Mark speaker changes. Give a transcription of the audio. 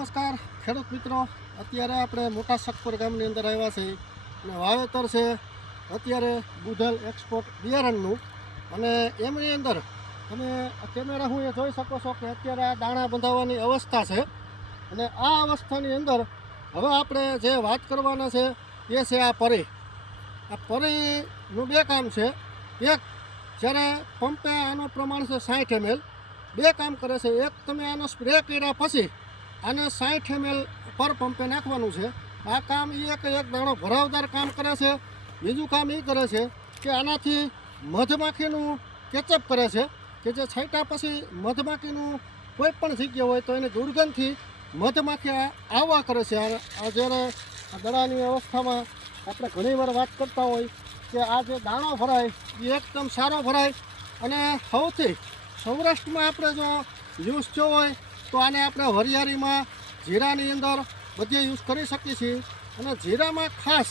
Speaker 1: નમસ્કાર. ખેડૂત મિત્રો, અત્યારે આપણે મોટા શકપર ગામની અંદર આવ્યા છીએ અને વાવેતર છે અત્યારે બુધલ એક્સપોર્ટ બિયારણનું. અને એમની અંદર તમે કેમેરા હું એ જોઈ શકો છો કે અત્યારે આ દાણા બંધાવવાની અવસ્થા છે. અને આ અવસ્થાની અંદર હવે આપણે જે વાત કરવાના છે એ છે આ પરી. આ પરીનું બે કામ છે. એક, જ્યારે પંપે આનો પ્રમાણ છે સાઠ એમએલ, બે કામ કરે છે. એક, તમે આનો સ્પ્રે કર્યા પછી આને સાઠ એમએલ પર પંપે નાખવાનું છે. આ કામ એ એક એક દાણો ભરાવદાર કામ કરે છે. બીજું કામ એ કરે છે કે આનાથી મધમાખીનું કેચઅપ કરે છે કે જે છાંટ્યા પછી મધમાખીનું કોઈ પણ જગ્યા હોય તો એની દુર્ગંધથી મધમાખી આવવા કરે છે. આ જ્યારે દડાની અવસ્થામાં આપણે ઘણીવાર વાત કરતા હોય કે આ જે દાણો ભરાય એ એકદમ સારો ભરાય. અને સૌથી સૌરાષ્ટ્રમાં આપણે જો યુઝ થયો હોય તો આને આપણે હરિયાળીમાં જીરાની અંદર બધે યુઝ કરી શકીએ છીએ. અને જીરામાં ખાસ